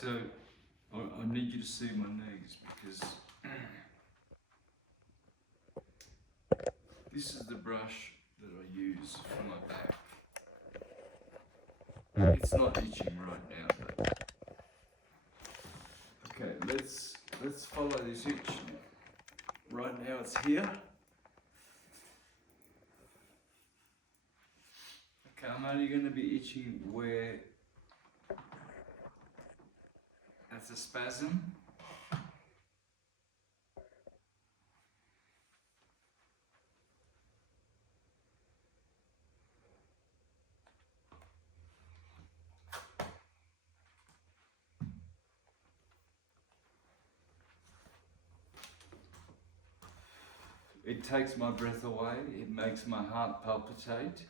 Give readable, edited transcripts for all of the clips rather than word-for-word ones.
So I need you to see my knees because this is the brush that I use for my back. It's not itching right now, but okay, let's follow this itch. Right now it's here. Okay, I'm only going to be itching where that's a spasm. It takes my breath away, it makes my heart palpitate.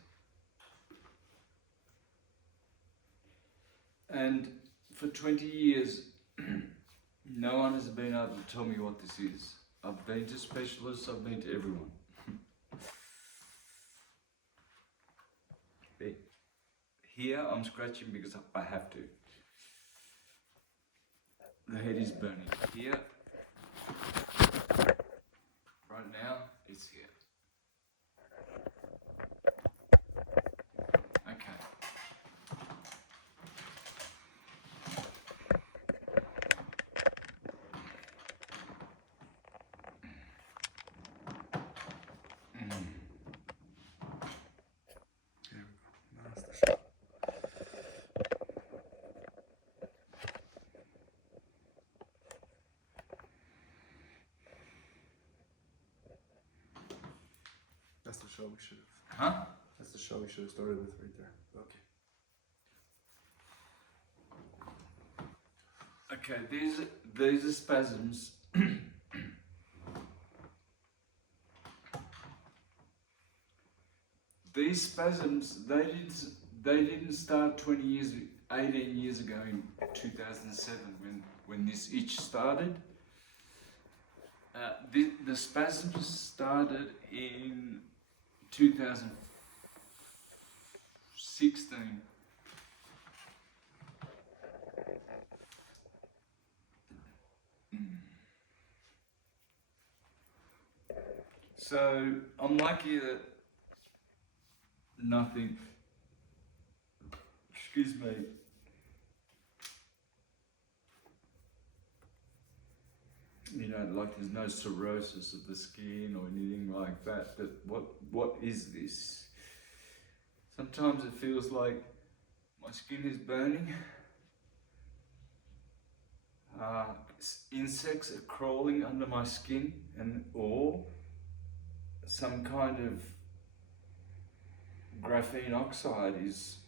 And for 20 years, no one has been able to tell me what this is. I've been to specialists, I've been to everyone. Here I'm scratching because I have to. The head is burning. Here, right now, it's here. Okay. That's the show we should have. Huh? That's the show we should have started with right there. Okay. Okay, these are spasms. These spasms, they didn't start 18 years ago in 2007 when this itch started. The spasms started in 2016. So I'm lucky that nothing, excuse me, you know, like there's no cirrhosis of the skin or anything like that. But what is this? Sometimes it feels like my skin is burning. Insects are crawling under my skin, or some kind of graphene oxide is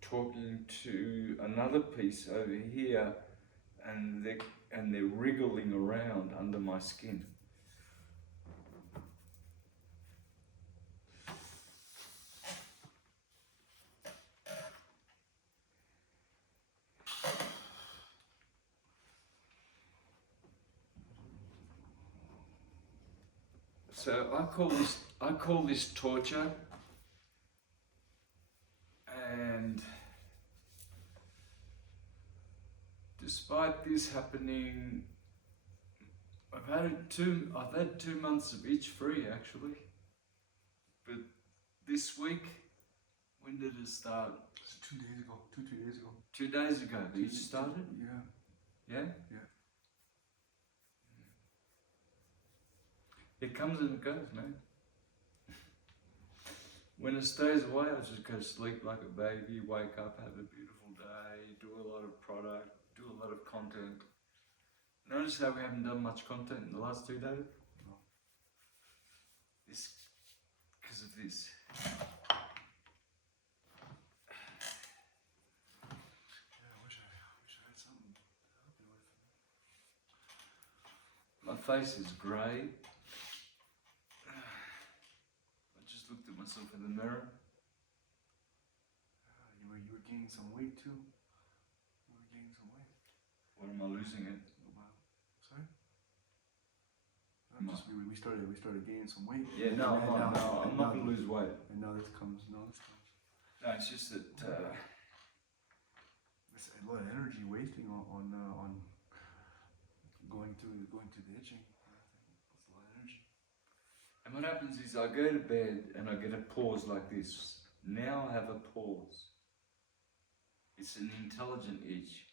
talking to another piece over here, and they're wriggling around under my skin. So I call this torture, and despite this happening, I've had 2 months of itch free actually. But this week, when did it start? It's 2 days ago. 2-3 days ago. 2 days ago the itch started? Yeah. Yeah? Yeah. It comes and it goes, man. When it stays away, I just go sleep like a baby, wake up, have a beautiful day, do a lot of product, do a lot of content. Notice how we haven't done much content in the last 2 days? No. This, because of this. Yeah, I wish I had something to help you with. My face is grey. I just looked at myself in the mirror. You were gaining some weight too. You were gaining some weight. What am I losing it? Wow. Sorry? We started gaining some weight. Yeah, no, I'm not going to lose weight. And now this comes. No, it's just that There's a lot of energy wasted on going to the itching. That's a lot of energy. And what happens is I go to bed and I get a pause like this. Now I have a pause. It's an intelligent itch.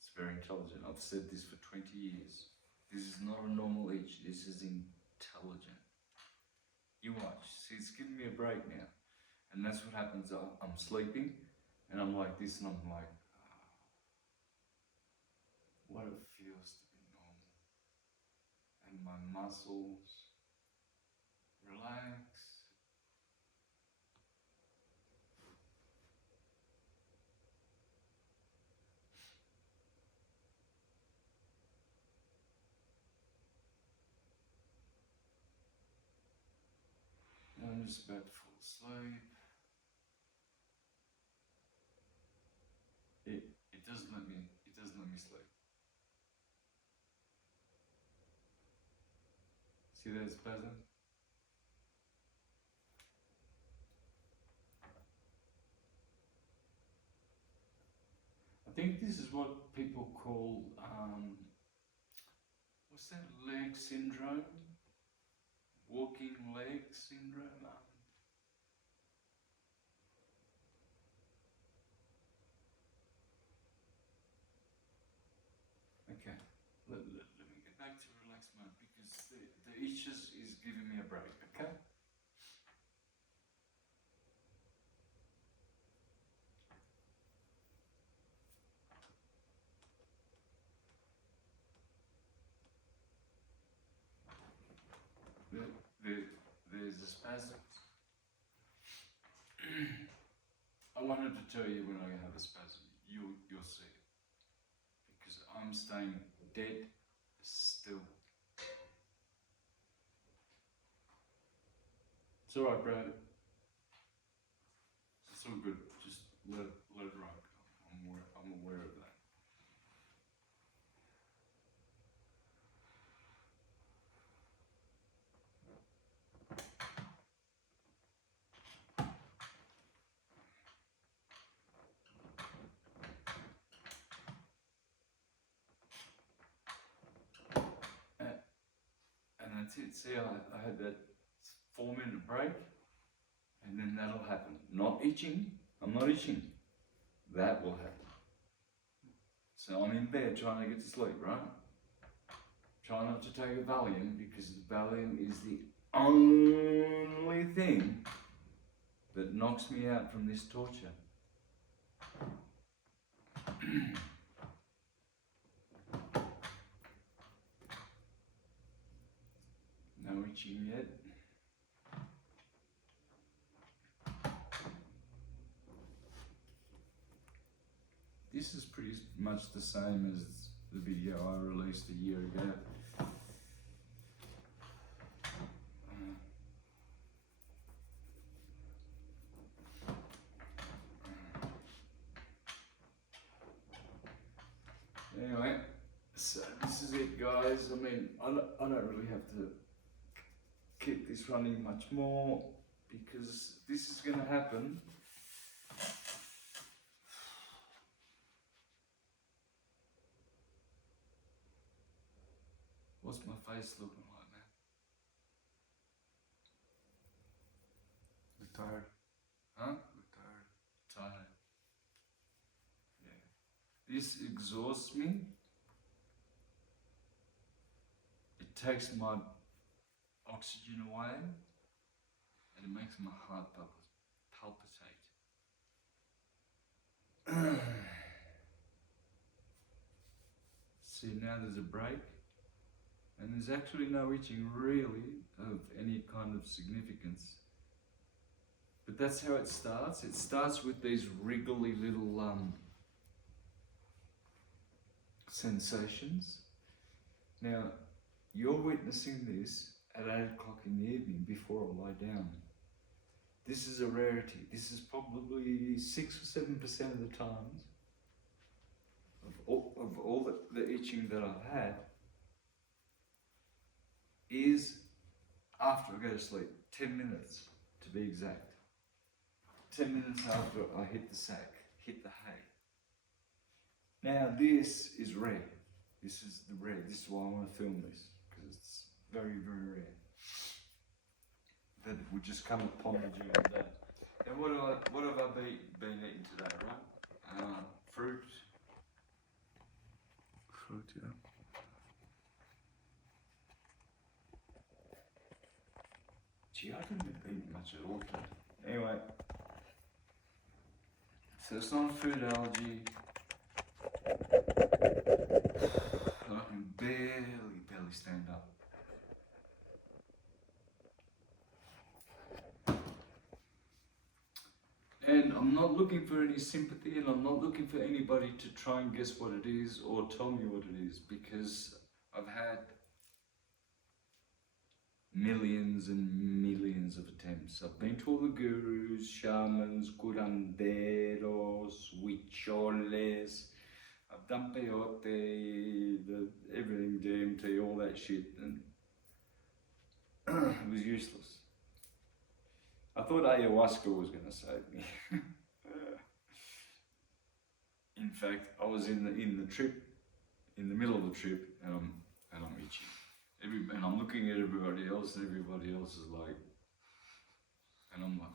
It's very intelligent. I've said this for 20 years. This is not a normal itch. This is intelligent. You watch. See, it's giving me a break now. And that's what happens. I'm sleeping and I'm like this and I'm like, what it feels to be normal. And my muscles relax. And I'm just about to fall asleep. It doesn't let me sleep. See that spasm? I think this is what people call, what's that, leg syndrome? Walking leg syndrome? Okay, let me get back to relaxed mode because the itches is giving me a break, okay? There's a spasm. I wanted to tell you when I have a spasm, you'll see it. Because I'm staying dead still. It's alright, Brad. It's all good. Just let it rock. I'm aware of that. And that's it. See, I had that 4-minute break, and then that'll happen. Not itching. I'm not itching. That will happen. So I'm in bed trying to get to sleep, right? Try not to take a Valium because the Valium is the only thing that knocks me out from this torture. No itching yet. This is pretty much the same as the video I released a year ago. Anyway, so this is it, guys. I mean, I don't really have to keep this running much more because this is going to happen. What's my face looking like, man? You're tired. Huh? You're tired. Tired. Yeah. This exhausts me. It takes my oxygen away and it makes my heart palpitate. See, now there's a break and there's actually no itching really of any kind of significance. But that's how it starts. It starts with these wriggly little sensations. Now, you're witnessing this at 8 o'clock in the evening before I lie down. This is a rarity. This is probably 6 or 7% of the times of all the itching that I've had is after I go to sleep. 10 minutes to be exact. 10 minutes after I hit the sack, hit the hay. Now this is rare. This is the rare. This is why I want to film this, because it's very, very rare. That it would just come upon me during the day. And what have I been eating today, right? Fruit. Fruit, yeah. Gee, I didn't eat much at all today. Anyway, so it's not a food allergy. I can barely stand up. And I'm not looking for any sympathy, and I'm not looking for anybody to try and guess what it is or tell me what it is, because I've had millions and millions of attempts. I've been to all the gurus, shamans, curanderos, huicholes. I've done peyote, everything, DMT, all that shit, and it was useless. I thought ayahuasca was going to save me. In fact, I was in the trip, in the middle of the trip, and I'm itchy. And I'm looking at everybody else, and everybody else is like, and I'm like,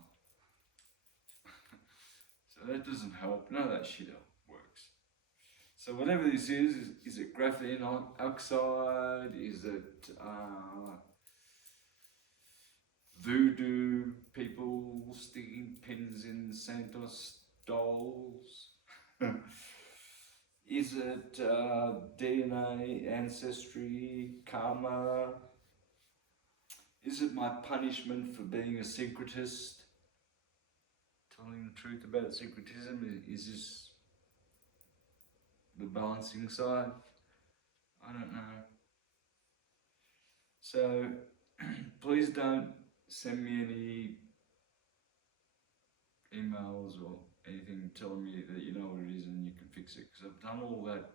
so that doesn't help. None of that shit works. So whatever this is it graphene oxide? Is it voodoo people sticking pins in Santos dolls? Is it DNA, ancestry, karma? Is it my punishment for being a syncretist? Telling the truth about syncretism? Is this the balancing side? I don't know. So please don't send me any emails or anything telling me that you know what it is and you can fix it, because I've done all that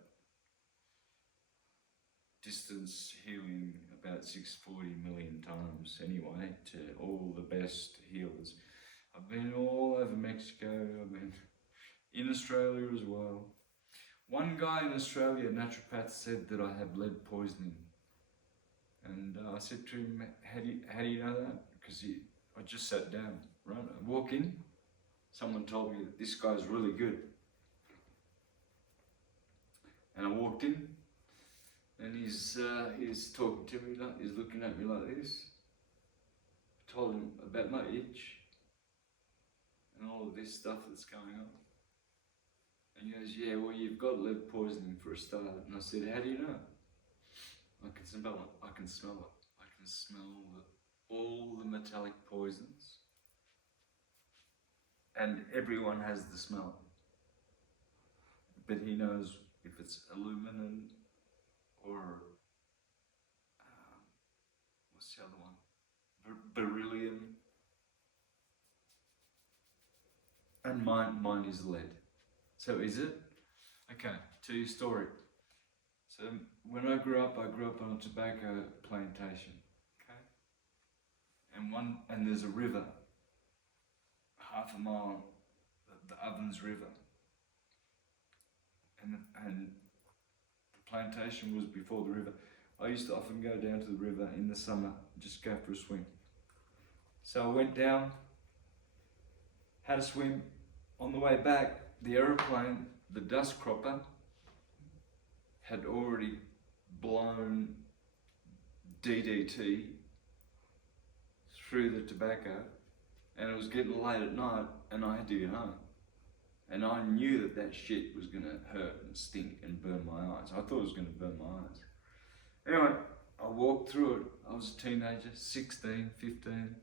distance healing about 640 million times anyway, to all the best healers. I've been all over Mexico, I've been in Australia as well. One guy in Australia, a naturopath, said that I have lead poisoning. And I said to him, how do you know that? Because I just sat down, right? I walk in, someone told me that this guy's really good. And I walked in, and he's talking to me, he's looking at me like this. I told him about my itch and all of this stuff that's going on. And he goes, yeah, well, you've got lead poisoning for a start. And I said, how do you know? I can smell it, I can smell it. I can smell all the metallic poisons. And everyone has the smell. But he knows if it's aluminum or, what's the other one? Beryllium. And mine is lead. So is it? Okay, to your story. So when I grew up on a tobacco plantation. Okay? And there's a river, half a mile, the Ovens River. And the plantation was before the river. I used to often go down to the river in the summer, just go for a swim. So I went down, had a swim. On the way back, the aeroplane, the dust cropper, had already blown DDT through the tobacco, and it was getting late at night, and I had to get home. And I knew that shit was going to hurt and stink and burn my eyes. I thought it was going to burn my eyes. Anyway, I walked through it. I was a teenager, 16, 15.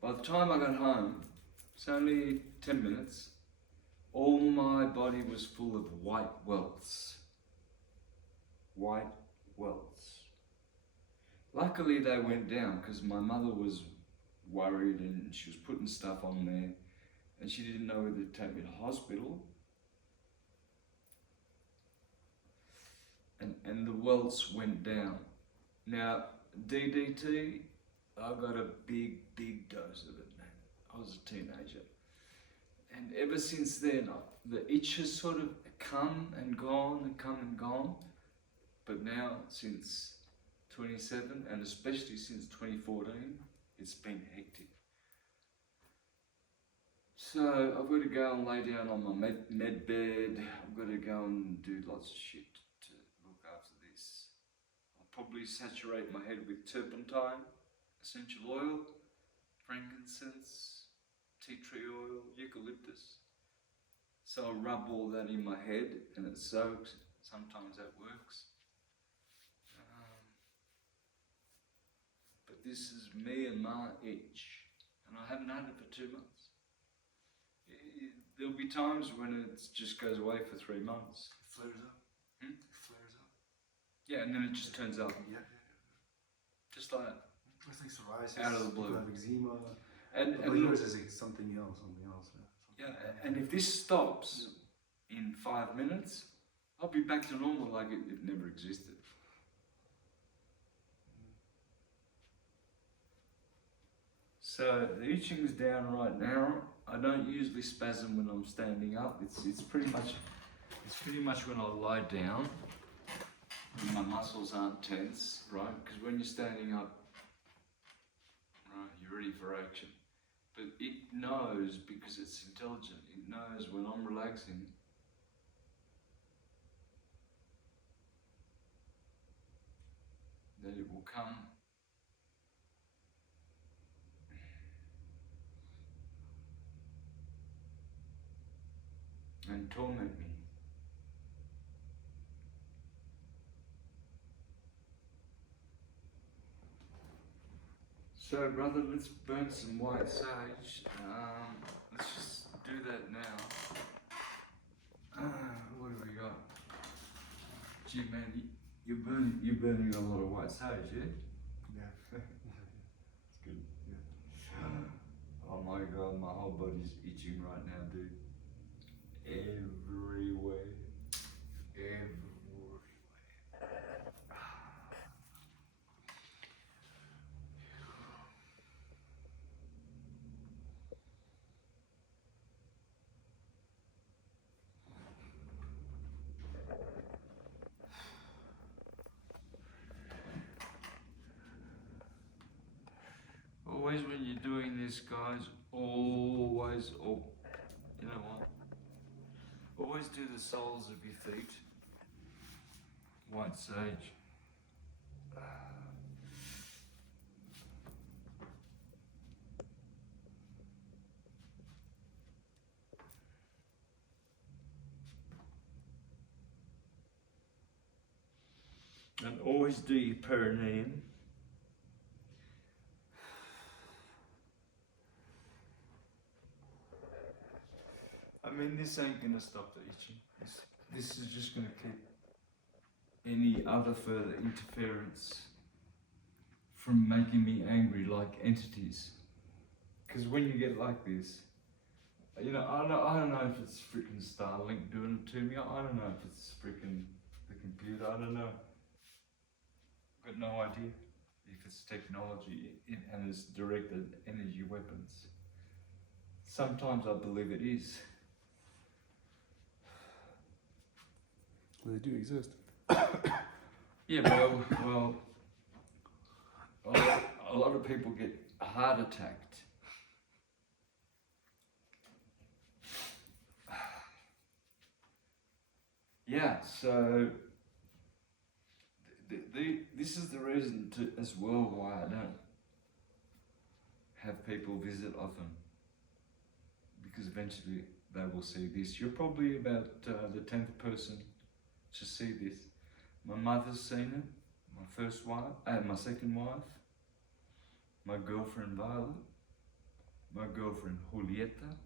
By the time I got home, it's only 10 minutes, all my body was full of white welts. White welts. Luckily they went down, because my mother was worried and she was putting stuff on there, and she didn't know whether to take me to hospital. And the welts went down. Now, DDT, I got a big dose of it, man. I was a teenager. And ever since then, the itch has sort of come and gone and come and gone. But now, since 27, and especially since 2014, it's been hectic. So I've got to go and lay down on my med bed. I've got to go and do lots of shit to look after this. I'll probably saturate my head with turpentine, essential oil, frankincense, tea tree oil, eucalyptus. So I rub all that in my head and it soaks. Sometimes that works. But this is me and my itch, and I haven't had it for 2 months. There'll be times when it just goes away for 3 months. It flares up. Hmm? It flares up. Yeah, and then it just turns up. Yeah. Just like that. It's like psoriasis. Out of the blue. People have eczema. And yours is something else. Yeah, and if this stops in 5 minutes, I'll be back to normal like it never existed. So the itching's down right now. I don't usually spasm when I'm standing up. It's pretty much when I lie down and my muscles aren't tense, right? Because when you're standing up, right, you're ready for action. But it knows, because it's intelligent, it knows when I'm relaxing. That it will come and torment me. So, brother, let's burn some white sage. Let's just do that now. What have we got? Gee, man, you're burning a lot of white sage, yeah? Yeah. It's good. Yeah. Oh my God, my whole body's itching right now, dude. Everywhere. Always when you're doing this, guys, always, you know what? Always do the soles of your feet. White sage. And always do your perineum. I mean, this ain't gonna stop the itching. This is just gonna keep any other further interference from making me angry like entities. Because when you get like this, you know, I don't know if it's freaking Starlink doing it to me. I don't know if it's freaking the computer. I don't know. Got no idea if it's technology and it's directed energy weapons. Sometimes I believe it is. Well, they do exist. Yeah, well, a lot of people get heart attacked. Yeah, so this is the reason as well why I don't have people visit often, because eventually they will see this. You're probably about the 10th person to see this. My mother's seen it, my first wife, my second wife, my girlfriend Violet, my girlfriend Julieta,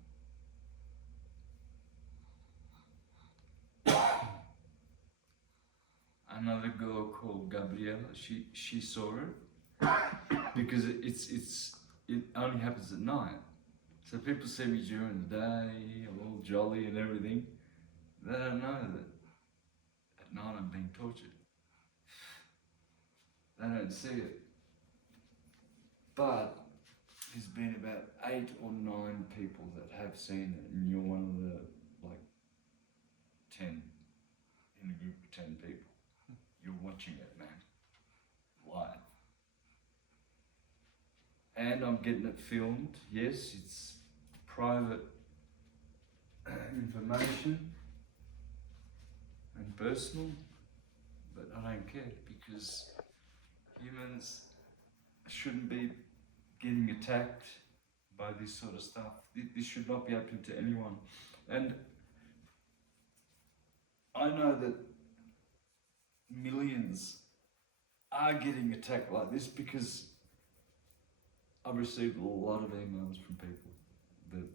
another girl called Gabriela. She saw it because it only happens at night. So people see me during the day, all jolly and everything. They don't know that at night I'm being tortured. They don't see it. But there's been about 8 or 9 people that have seen it, and you're one of the like 10 in a group of 10 people. You're watching it, man, live. And I'm getting it filmed. Yes, it's private information and personal, but I don't care because humans shouldn't be getting attacked by this sort of stuff. This should not be happening to anyone. And I know that millions are getting attacked like this because I've received a lot of emails from people that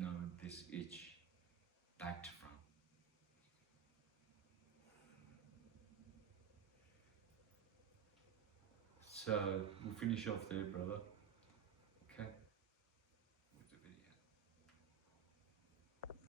know this itch back to front. So we'll finish off there, brother.